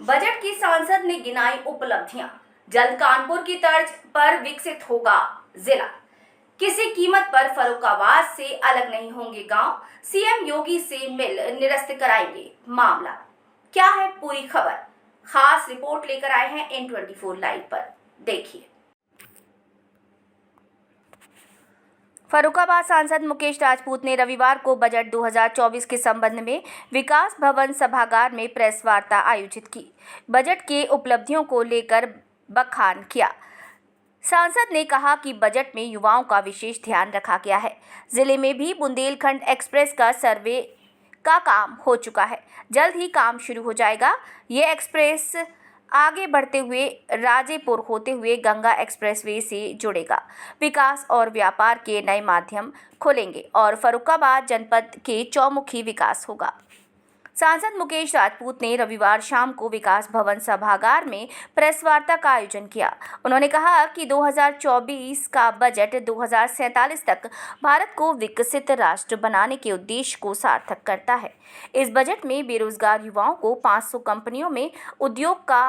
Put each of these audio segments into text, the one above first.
Budget की सांसद ने गिनाई उपलब्धियां। जल्द कानपुर की तर्ज पर विकसित होगा जिला। किसी कीमत पर फर्रुखाबाद से अलग नहीं होंगे गांव। सीएम योगी से मिल निरस्त कराएंगे मामला। क्या है पूरी खबर? खास रिपोर्ट लेकर आए हैं N24 लाइव पर, देखिए। फर्रुखाबाद सांसद मुकेश राजपूत ने रविवार को बजट 2024 के संबंध में विकास भवन सभागार में प्रेस वार्ता आयोजित की। बजट के उपलब्धियों को लेकर बखान किया। सांसद ने कहा कि बजट में युवाओं का विशेष ध्यान रखा गया है। जिले में भी बुंदेलखंड एक्सप्रेस का सर्वे का काम हो चुका है, जल्द ही काम शुरू हो जाएगा। ये एक्सप्रेस आगे बढ़ते हुए राजेपुर होते हुए गंगा एक्सप्रेसवे से जुड़ेगा। विकास और व्यापार के नए माध्यम खुलेंगे और फर्रुखाबाद जनपद के चौमुखी विकास होगा। सांसद मुकेश राजपूत ने रविवार शाम को विकास भवन सभागार में प्रेस वार्ता का आयोजन किया। उन्होंने कहा कि 2024 का बजट 2047 तक भारत को विकसित राष्ट्र बनाने के उद्देश्य को सार्थक करता है। इस बजट में बेरोजगार युवाओं को 500 कंपनियों में उद्योग का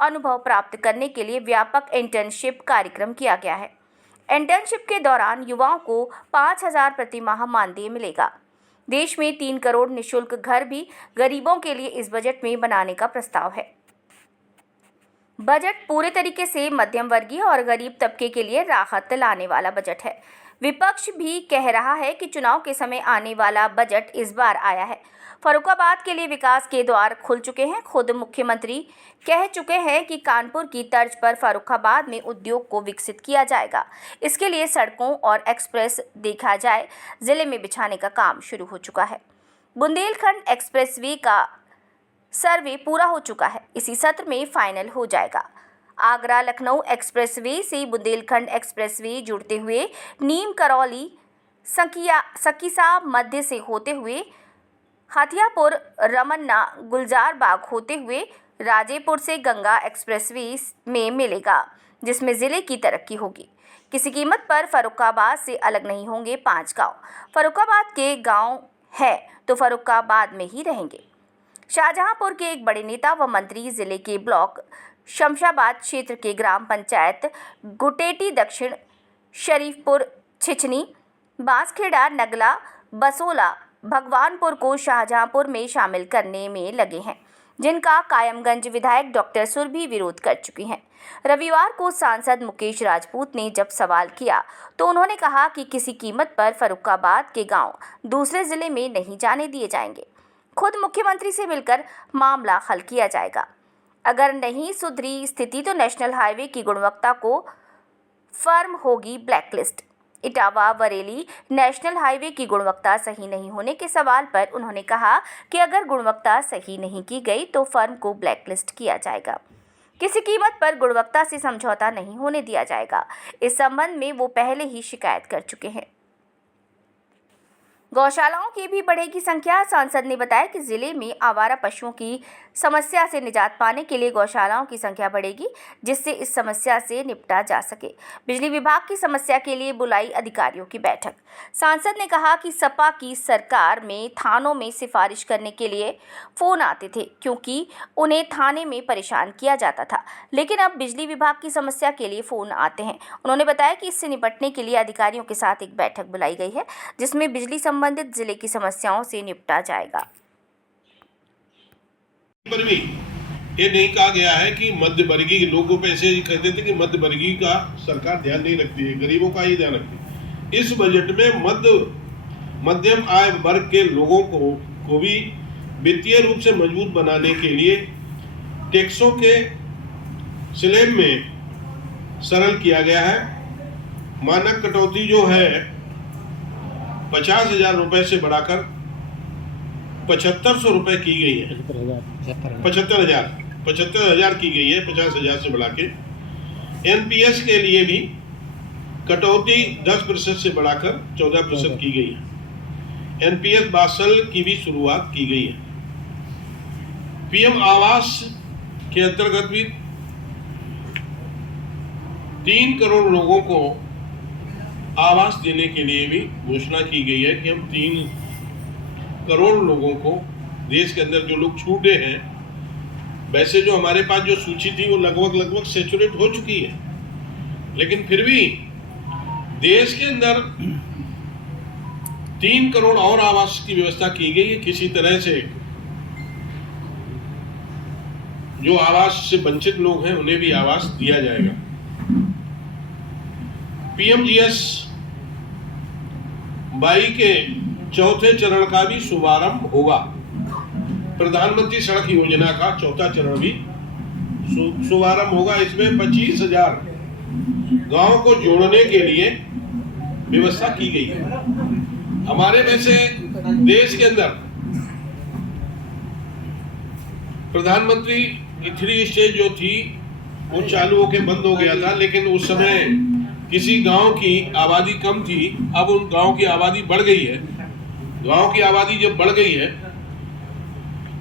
अनुभव प्राप्त करने के लिए व्यापक इंटर्नशिप कार्यक्रम किया गया है। इंटर्नशिप के दौरान युवाओं को 5,000 प्रति माह मानदेय मिलेगा। देश में 3 करोड़ निःशुल्क घर भी गरीबों के लिए इस बजट में बनाने का प्रस्ताव है। बजट पूरे तरीके से मध्यम वर्गीय और गरीब तबके के लिए राहत लाने वाला बजट है। विपक्ष भी कह रहा है कि चुनाव के समय आने वाला बजट इस बार आया है। फर्रुखाबाद के लिए विकास के द्वार खुल चुके हैं। खुद मुख्यमंत्री कह चुके हैं कि कानपुर की तर्ज पर फर्रुखाबाद में उद्योग को विकसित किया जाएगा। इसके लिए सड़कों और एक्सप्रेस देखा जाए जिले में बिछाने का काम शुरू हो चुका है। बुंदेलखंड एक्सप्रेसवे का सर्वे पूरा हो चुका है, इसी सत्र में फाइनल हो जाएगा। आगरा लखनऊ एक्सप्रेसवे से बुंदेलखंड एक्सप्रेसवे जुड़ते हुए नीम करौली सकीसा मध्य से होते हुए हथियापुर रमन्ना गुलजार बाग होते हुए राजेपुर से गंगा एक्सप्रेसवे में मिलेगा, जिसमें जिले की तरक्की होगी। किसी कीमत पर फर्रुखाबाद से अलग नहीं होंगे 5 गांव। फर्रुखाबाद के गांव है तो फर्रुखाबाद में ही रहेंगे। शाहजहांपुर के एक बड़े नेता व मंत्री जिले के ब्लॉक शमशाबाद क्षेत्र के ग्राम पंचायत गुटेटी दक्षिण शरीफपुर छिछनी बांसखेड़ा नगला बसोला भगवानपुर को शाहजहांपुर में शामिल करने में लगे हैं, जिनका कायमगंज विधायक डॉक्टर सुरभि विरोध कर चुकी हैं। रविवार को सांसद मुकेश राजपूत ने जब सवाल किया तो उन्होंने कहा कि किसी कीमत पर फर्रुखाबाद के गांव दूसरे जिले में नहीं जाने दिए जाएंगे। खुद मुख्यमंत्री से मिलकर मामला हल किया जाएगा। अगर नहीं सुधरी स्थिति तो नेशनल हाईवे की गुणवत्ता को फर्म होगी blacklist. Etawah Bareilly national highway की गुणवत्ता सही नहीं होने के सवाल पर उन्होंने कहा कि अगर गुणवत्ता सही नहीं की गई तो फर्म को ब्लैकलिस्ट किया जाएगा। किसी कीमत पर गुणवत्ता से समझौता नहीं होने दिया जाएगा। इस संबंध में वो पहले ही शिकायत कर चुके हैं। गौशालाओं की भी बढ़ेगी संख्या। सांसद ने बताया कि जिले में आवारा पशुओं की समस्या से निजात पाने के लिए गौशालाओं की संख्या बढ़ेगी, जिससे इस समस्या से निपटा जा सके। बिजली विभाग की समस्या के लिए बुलाई अधिकारियों की बैठक। सांसद ने कहा कि सपा की सरकार में थानों में सिफारिश करने के लिए फ़ोन आते थे, क्योंकि उन्हें थाने में परेशान किया जाता था, लेकिन अब बिजली विभाग की समस्या के लिए फ़ोन आते हैं। उन्होंने बताया कि इससे निपटने के लिए अधिकारियों के साथ एक बैठक बुलाई गई है, जिसमें बिजली संबंधित जिले की समस्याओं से निपटा जाएगा। पर भी ये नहीं कहा गया है कि मध्य वर्गीय लोगों पे ऐसे कहते थे कि मध्य वर्गीय का सरकार ध्यान नहीं रखती है, गरीबों का ही ध्यान रखती है। इस बजट में मध्यम आय वर्ग के लोगों को भी वित्तीय रूप से मजबूत बनाने के लिए टैक्सों के स्लैब में सरल किया गया है। मानक कटौती जो है 50,000 रुपए से बढ़ाकर 7,500 रुपए की गई है। 75,000 की गई है, 50,000 से बढ़ा के। एनपीएस के लिए भी कटौती 10% से बढ़ाकर 14% की गई है। एनपीएस बासल की भी शुरुआत की गई है। पीएम आवास के अंतर्गत भी 3 करोड़ लोगों को आवास देने के लिए भी घोषणा की गई है कि हम 3 करोड़ लोगों को, देश के अंदर जो लोग छूटे हैं वैसे जो हमारे पास जो सूची थी वो लगभग सैचुरेट हो चुकी है, लेकिन फिर भी देश के अंदर 3 करोड़ और आवास की व्यवस्था की गई है। किसी तरह से जो आवास से वंचित लोग हैं उन्हें भी आवास दिया जाएगा। पीएमजीएस 22 के चौथे चरण का भी शुभारंभ होगा। प्रधानमंत्री सड़क योजना का चौथा चरण भी शुभारंभ होगा। इसमें 25,000 गांव को जोड़ने के लिए व्यवस्था की गई है। हमारे वैसे देश के अंदर प्रधानमंत्री की 3 स्टेज जो थी वो चालू होकर बंद हो गया था, लेकिन उस समय किसी गांव की आबादी कम थी। अब उन गांव की आबादी बढ़ गई है। गांव की आबादी जब बढ़ गई है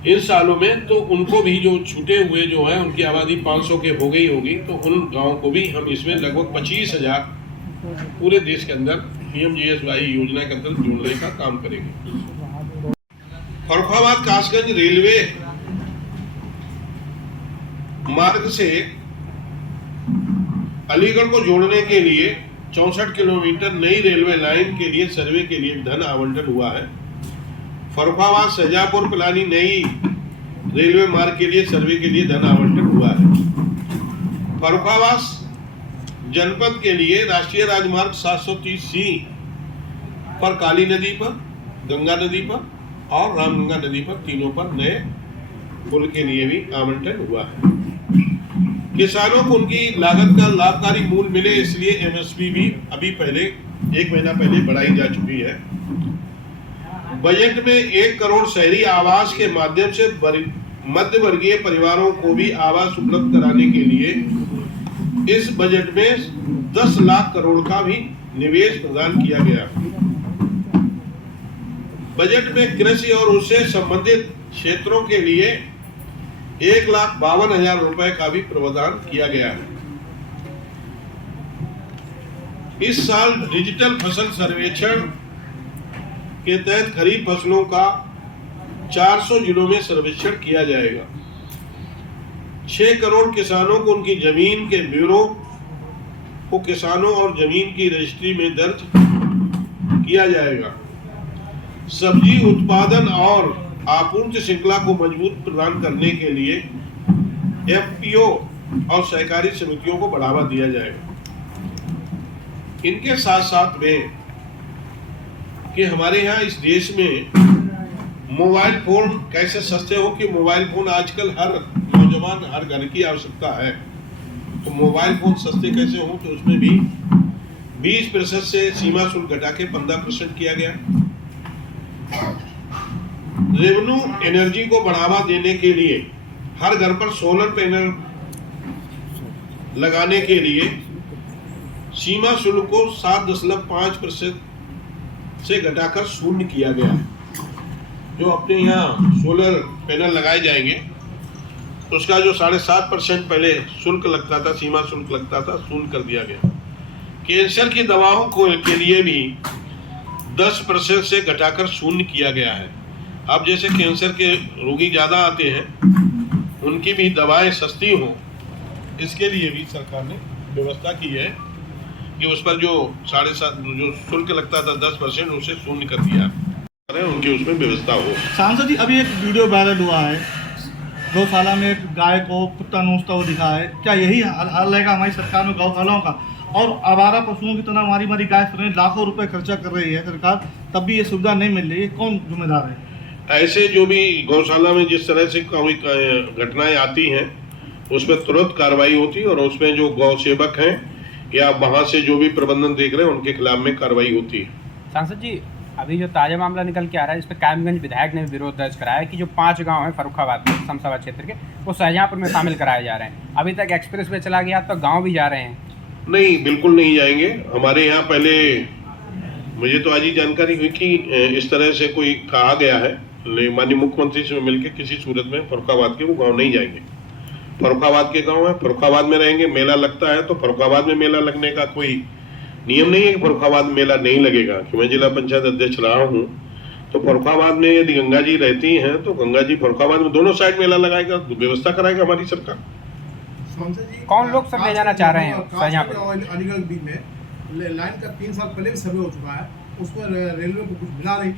इन सालों में, तो उनको भी जो छूटे हुए जो है उनकी आबादी 500 के हो गई होगी, तो उन गांव को भी हम इसमें लगभग 25,000 पूरे देश के अंदर पीएमजीएसवाई योजना के अंदर जोड़ने का काम करेंगे। फर्रुखाबाद कासगंज रेलवे मार्ग से अलीगढ़ को जोड़ने के लिए 64 किलोमीटर नई रेलवे लाइन के लिए सर्वे के लिए धन आवंटन हुआ है। फर्रुखाबाद शाहजहांपुर पिलानी नई रेलवे मार्ग के लिए सर्वे के लिए धन आवंटन हुआ है। फर्रुखाबाद जनपद के लिए राष्ट्रीय राजमार्ग 730C पर काली नदी पर, गंगा नदी पर और रामगंगा नदी पर, तीनों पर नए पुल के लिए भी आवंटन हुआ है। किसानों को उनकी लागत का लाभकारी मूल्य मिले, इसलिए एमएसपी भी अभी पहले 1 महीना पहले बढ़ाई जा चुकी है। बजट में 1 करोड़ शहरी आवास के माध्यम से मध्य वर्गीय परिवारों को भी आवास उपलब्ध कराने के लिए इस बजट में 10 लाख करोड़ का भी निवेश प्रदान किया गया। बजट में कृषि और उससे संबंधित क्षेत्रों के लिए 1,52,000 रुपए का भी प्रावधान किया गया है। इस साल डिजिटल फसल सर्वेक्षण के तहत खरीफ फसलों का 400 जिलों में सर्वेक्षण किया जाएगा। 6 करोड़ किसानों को उनकी जमीन के ब्यूरो को किसानों और जमीन की रजिस्ट्री में दर्ज किया जाएगा। सब्जी उत्पादन और आपूर्ति श्रृंखला को मजबूत प्रदान करने के लिए एफपीओ और सहकारी समितियों को बढ़ावा दिया जाएगा। इनके साथ साथ में कि हमारे यहाँ इस देश में मोबाइल फोन कैसे सस्ते हो, कि मोबाइल फोन आजकल हर नौजवान हर घर की आवश्यकता है, तो मोबाइल फोन सस्ते कैसे हो, तो उसमें भी 20% से सीमा शुल्क घटा के 15% किया गया। रेवेन्यू एनर्जी को बढ़ावा देने के लिए हर घर पर सोलर पैनल लगाने के लिए सीमा शुल्क को 7.5% से घटाकर 0 किया गया है। जो अपने यहाँ सोलर पैनल लगाए जाएंगे उसका जो 7.5% पहले शुल्क लगता था, सीमा शुल्क लगता था, 0 कर दिया गया। कैंसर की दवाओं के लिए भी 10% से घटाकर 0 किया गया है। अब जैसे कैंसर के रोगी ज़्यादा आते हैं, उनकी भी दवाएं सस्ती हो, इसके लिए भी सरकार ने व्यवस्था की है कि उस पर जो 7.5 जो शुल्क लगता था 10% उसे 0 कर दिया है, उनकी उसमें व्यवस्था हो। सांसद जी, अभी एक वीडियो वायरल हुआ है, गौशाला में एक गाय को कुत्ता नोचता हुआ दिखा है। क्या यही हाल रहेगा हमारी सरकार में गौशालाओं का? और आवारा पशुओं की तरह मारी मारी गाय फिर लाखों रुपए खर्चा कर रही है सरकार, तब भी ये सुविधा नहीं मिल रही है। कौन जिम्मेदार है? ऐसे जो भी गौशाला में जिस तरह से कोई घटनाएं आती हैं उसमें तुरंत कार्रवाई होती है और उसमें जो गौ सेवक हैं या वहाँ से जो भी प्रबंधन देख रहे हैं उनके खिलाफ में कार्रवाई होती है। सांसद जी, अभी जो ताज़ा मामला निकल के आ रहा है, इस पर कायमगंज विधायक ने विरोध दर्ज कराया कि जो 5 गांव हैं फर्रुखाबाद में समसावा क्षेत्र के, वो शाहजहांपुर में शामिल कराए जा रहे हैं। अभी तक एक्सप्रेस वे चला गया तो गाँव भी जा रहे हैं। नहीं, बिल्कुल नहीं जाएंगे। हमारे यहाँ पहले मुझे तो आज ही जानकारी हुई कि इस तरह से कोई कहा गया है, माननीय मुख्यमंत्री से मिलकर किसी सूरत में फर्रुखाबाद के वो गांव नहीं जाएंगे। फर्रुखाबाद के गांव है, फर्रुखाबाद में रहेंगे। मेला लगता है तो फर्रुखाबाद में मेला लगने का कोई नियम नहीं है कि फर्रुखाबाद में मेला नहीं लगेगा। कि मैं जिला पंचायत अध्यक्ष रहा हूँ तो फर्रुखाबाद में यदि गंगा जी रहती हैं तो गंगा जी फर्रुखाबाद में दोनों साइड मेला लगाएगा, व्यवस्था कराएगा हमारी सरकार। कौन लोग सब ले जाना चाह रहे हैं शाहजहाँपुर? अलीगढ़ बीच में लाइन का 3 साल पहले भी सर्वे हो चुका है, उसमें रेलवे को कुछ मिला नहीं,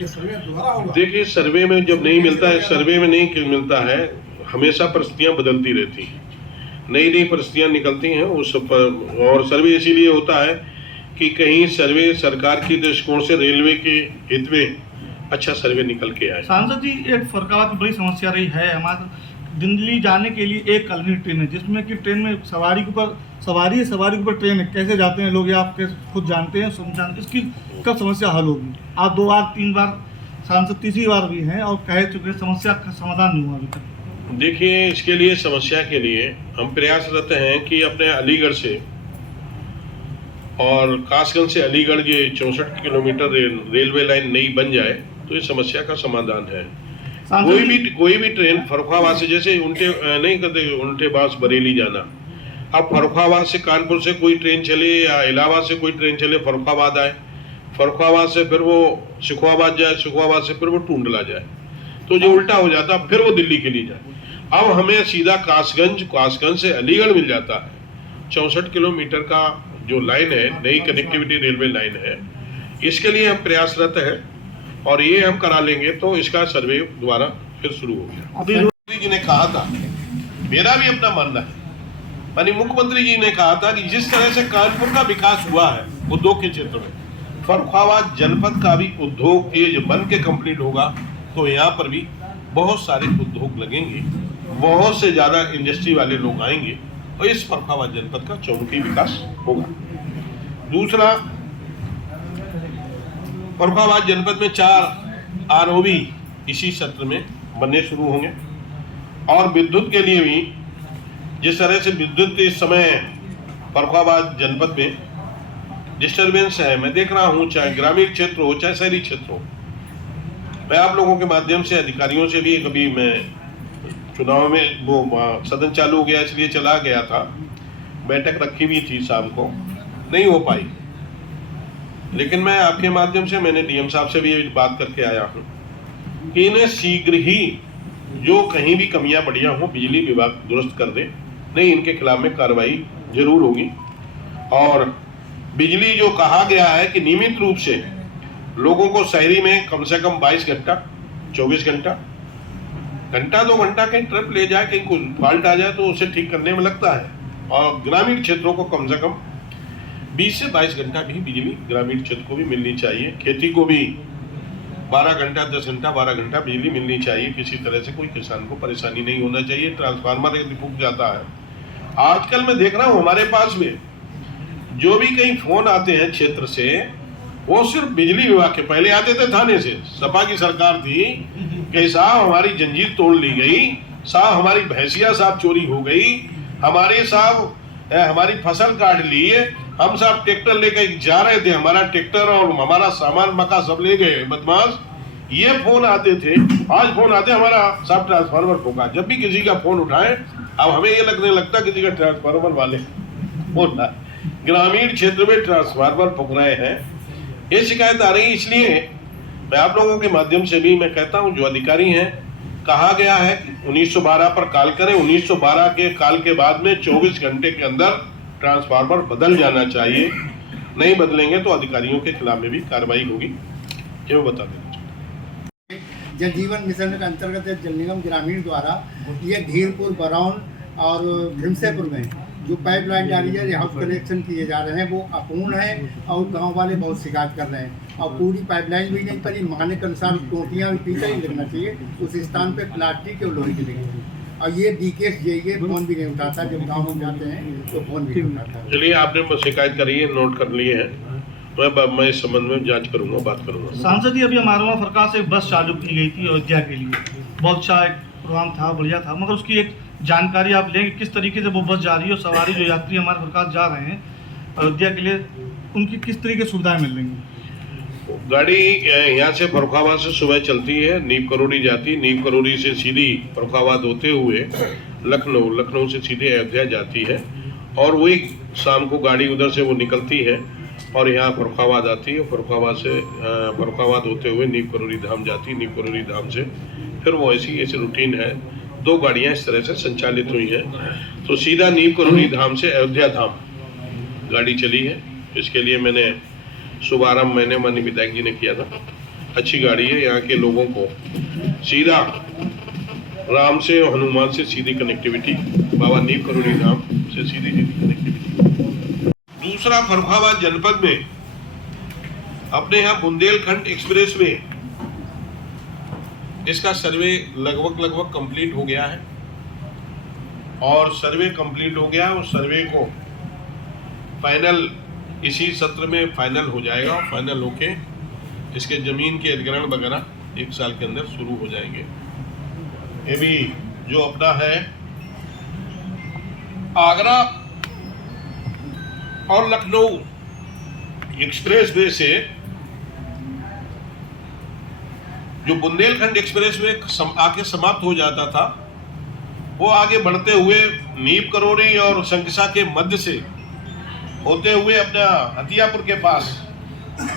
ये सर्वे दोबारा होगा? देखिए, सर्वे में जब नहीं मिलता है, सर्वे में नहीं मिलता है, हमेशा परिस्थितियां बदलती रहती हैं, नई नई परिस्थितियां निकलती हैं उस पर, और सर्वे इसीलिए होता है कि कहीं सर्वे सरकार की दृष्टिकोण से रेलवे के हित में अच्छा सर्वे निकल के आए। सांसद जी, एक फर्रुखाबाद की बड़ी समस्या रही है हमारे दिल्ली जाने के लिए एक कॉलोनी ट्रेन है, जिसमें कि ट्रेन में सवारी के ऊपर सवारी के ऊपर ट्रेन है, कैसे जाते हैं लोग, ये आप खुद जानते हैं, समझाते, इसकी कब समस्या हल होगी? आप 2 बार 3 बार सांसद, तीसरी बार भी हैं और कह चुके समस्या का समाधान नहीं हुआ अभी तक। देखिए, इसके लिए समस्या के लिए हम प्रयासरत हैं कि अपने अलीगढ़ से और कासगंज से अलीगढ़ ये 64 किलोमीटर रेलवे लाइन नई बन जाए तो ये समस्या का समाधान है। कोई भी ट्रेन फर्रुखाबाद से, जैसे उल्टे नहीं करते, उल्टे बास बरेली जाना, अब फर्रुखाबाद से कानपुर से कोई ट्रेन चले या इलाहाबाद से कोई ट्रेन चले, फर्रुखाबाद आए, फर्रुखाबाद से फिर वो सुखवाबाद जाए, सुखवाबाद से फिर वो टूंडला जाए, तो जो उल्टा हो जाता फिर वो दिल्ली के लिए जाए। अब हमें सीधा कासगंज से अलीगढ़ मिल जाता है। 64 किलोमीटर का जो लाइन है, नई कनेक्टिविटी रेलवे लाइन है, इसके लिए हम प्रयासरत हैं और ये हम करा लेंगे तो इसका सर्वे दोबारा फिर शुरू हो गया। अभी मुख्यमंत्री जी ने कहा था, मेरा भी अपना मानना है, माननीय मुख्यमंत्री जी ने कहा था कि जिस तरह से कानपुर का विकास हुआ है उद्योग के क्षेत्र में, फर्रुखाबाद जनपद का भी उद्योग के जब बन के कंप्लीट होगा तो यहाँ पर भी बहुत सारे उद्योग लगेंगे, बहुत से ज्यादा इंडस्ट्री वाले लोग आएंगे और इस फर्रुखाबाद जनपद का चौमुखी विकास होगा। दूसरा, फर्रुखाबाद जनपद में 4 आरओबी इसी सत्र में बनने शुरू होंगे और विद्युत के लिए भी जिस तरह से विद्युत इस समय फर्रुखाबाद जनपद में डिस्टर्बेंस है, मैं देख रहा हूँ, चाहे ग्रामीण क्षेत्र हो चाहे शहरी क्षेत्र हो। मैं आप लोगों के माध्यम से अधिकारियों से भी, कभी मैं चुनाव में वो सदन चालू हो गया इसलिए चला गया था, बैठक रखी हुई थी शाम को, नहीं हो पाई, लेकिन मैं आपके माध्यम से मैंने डीएम साहब से भी बात करके आया हूँ कि इन्हें शीघ्र ही जो कहीं भी कमियां बढ़िया हो बिजली विभाग दुरुस्त कर दे, नहीं इनके खिलाफ में कार्रवाई जरूर होगी। और बिजली जो कहा गया है कि नियमित रूप से लोगों को शहरी में कम से कम 22 घंटा 24 घंटा 2 घंटा कहीं ट्रिप ले जाए, कहीं कोई फॉल्ट आ जाए तो उसे ठीक करने में लगता है, और ग्रामीण क्षेत्रों को कम से कम 20 से 22 घंटा भी बिजली ग्रामीण क्षेत्र को भी मिलनी चाहिए। खेती को भी 12 घंटा 10 घंटा 12 घंटा बिजली मिलनी चाहिए, किसी तरह से कोई किसान को परेशानी नहीं होना चाहिए। ट्रांसफार्मर यदि फूक जाता है, आजकल मैं देख रहा हूँ हमारे पास में जो भी कहीं फोन आते हैं क्षेत्र से, वो सिर्फ बिजली विभाग के, पहले आते थे थाने से, सपा की सरकार थी कि साहब हमारी जंजीर तोड़ ली गई, साहब हमारी भैंसिया साहब चोरी हो गई, हमारे साहब हमारी फसल काट ली, हम साहब ट्रैक्टर लेकर जा रहे थे, हमारा ट्रैक्टर और हमारा सामान मका सब ले गए बदमाश। ये फोन आते थे, आज फोन आते हमारा साहब ट्रांसफार्मर फूका। जब भी किसी का फोन उठाए, अब हमें ये लगने लगता किसी का ट्रांसफार्मर वाले फोन ना, ग्रामीण क्षेत्र में ट्रांसफार्मर फूक रहे हैं, ये शिकायत आ रही। इसलिए मैं आप लोगों के माध्यम से भी मैं कहता हूं, जो अधिकारी हैं, कहा गया है कि 1912 पर कॉल करें, 1912 के कॉल के बाद में 24 घंटे के अंदर ट्रांसफार्मर बदल जाना चाहिए, नहीं बदलेंगे तो अधिकारियों के खिलाफ में भी कार्रवाई होगी, ये मैं बता देना चाहूँगा। जल जीवन मिशन के अंतर्गत जल निगम ग्रामीण द्वारा ये धीरपुर, बरौन और भीमसेपुर में जो पाइपलाइन जारी है, हाउस कनेक्शन किए जा रहे हैं, वो अपूर्ण है और गांव वाले बहुत शिकायत कर रहे हैं। और पूरी पाइपलाइन भी नहीं पड़ी, मांगने के अनुसार टोटियाँ भी पीछे ही लगना चाहिए, उस स्थान पे प्लास्टिक और लोहे की लगी। और ये डीकेस जाइए, फोन भी नहीं उठाता, जब गाँव में जाते हैं तो फोन भी नहीं उठाता। चलिए, आपने शिकायत करी है, नोट कर लिए हैं, मैं इस संबंध में जांच करूंगा, बात करूंगा। सांसद जी, अभी हमारे वहाँ फर्रुखाबाद से बस चालू की गई थी अयोध्या के लिए, बहुत अच्छा एक प्रोग्राम था, बढ़िया था, मगर उसकी एक जानकारी आप लेंगे किस तरीके से वो बस जा रही है और सवारी जो यात्री हमारे फर्रुखाबाद जा रहे हैं अयोध्या के लिए, उनकी किस तरीके से सुविधाएं मिल रही हैं? गाड़ी यहाँ से फर्रुखाबाद से सुबह चलती है, नीम करोड़ी जाती, नीम करोड़ी से सीधी फर्रुखाबाद होते हुए लखनऊ, लखनऊ से सीधे अयोध्या जाती है, और वही शाम को गाड़ी उधर से वो निकलती है और यहाँ फर्रुखाबाद आती है, फर्रुखाबाद होते हुए नीव करोली धाम जाती है, नीव करोली धाम से फिर वो ऐसी रूटीन है। 2 गाड़ियाँ इस तरह से संचालित हुई हैं। तो सीधा नीव करोली धाम से अयोध्या धाम गाड़ी चली है। इसके लिए मैंने शुभारंभ माननीय विधायक जी ने किया था। अच्छी गाड़ी है, यहाँ के लोगों को सीधा राम से और हनुमान से सीधी कनेक्टिविटी, बाबा नीव करोली धाम से सीधी कनेक्टिविटी। दूसरा, फर्रुखाबाद जनपद में अपने यहाँ बुंदेलखंड एक्सप्रेस वे, इसका सर्वे लगभग कंप्लीट हो गया है और सर्वे कंप्लीट हो गया। उस सर्वे को फाइनल इसी सत्र में फाइनल हो जाएगा और फाइनल होके इसके जमीन के अधिग्रहण वगैरह 1 साल के अंदर शुरू हो जाएंगे। ये भी जो अपना है आगरा और लखनऊ एक्सप्रेस वे से जो बुंदेलखंड एक्सप्रेस वे आके समाप्त हो जाता था, वो आगे बढ़ते हुए नीव करोली और शंकिसा के मध्य से होते हुए अपना हथियापुर के पास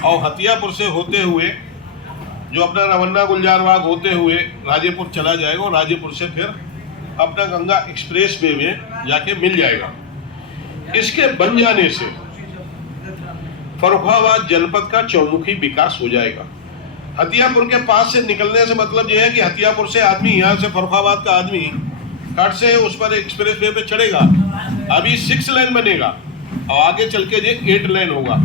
और हथियापुर से होते हुए जो अपना रवन्ना गुलजार बाग होते हुए राजेपुर चला जाएगा और राजेपुर से फिर अपना गंगा एक्सप्रेस वे में जाके मिल जाएगा। इसके बन जाने से फर्रुखाबाद जनपद का चौमुखी विकास हो जाएगा। हथियापुर के पास से निकलने से मतलब यह है कि हथियापुर से आदमी, यहाँ से फर्रुखाबाद का आदमी कट से उस पर एक्सप्रेस वे पे चढ़ेगा। अभी 6 लेन बनेगा और आगे चल के ये 8 लेन होगा।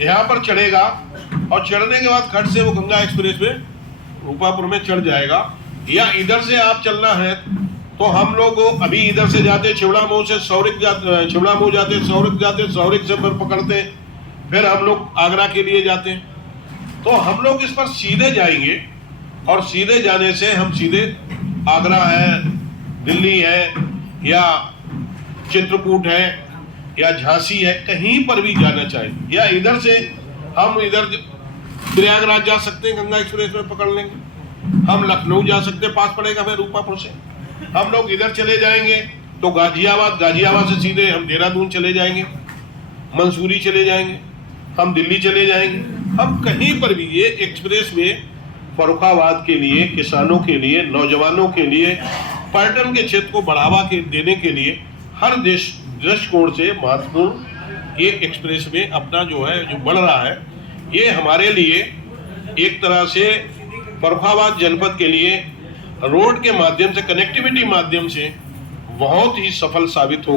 यहाँ पर चढ़ेगा और चढ़ने के बाद खट से वो गंगा एक्सप्रेस वे रूपापुर में चढ़ जाएगा। या इधर से आप चलना है तो हम लोग अभी इधर से जाते छिवड़ामऊ से सौरिक जाते, छिवड़ामऊ जाते सौरिक से फिर पकड़ते, फिर हम लोग आगरा के लिए जाते हैं। तो हम लोग इस पर सीधे जाएंगे और सीधे जाने से हम सीधे आगरा है, दिल्ली है या चित्रकूट है या झांसी है, कहीं पर भी जाना चाहें। या इधर से हम इधर प्रयागराज जा सकते हैं, गंगा एक्सप्रेस में पकड़ लेंगे। हम लखनऊ जा सकते हैं, पास पड़ेगा फिर रूपापुर से। हम लोग इधर चले जाएंगे तो गाजियाबाद से सीधे हम देहरादून चले जाएंगे, मंसूरी चले जाएंगे, हम दिल्ली चले जाएंगे। हम कहीं पर भी ये एक्सप्रेस वे फर्रुखाबाद के लिए, किसानों के लिए, नौजवानों के लिए, पर्यटन के क्षेत्र को बढ़ावा देने के लिए हर दृष्टिकोण से महत्वपूर्ण ये एक्सप्रेस वे अपना जो है जो बढ़ रहा है, ये हमारे लिए एक तरह से फर्रुखाबाद जनपद के लिए रोड के माध्यम से, कनेक्टिविटी माध्यम से बहुत ही सफल साबित होगा।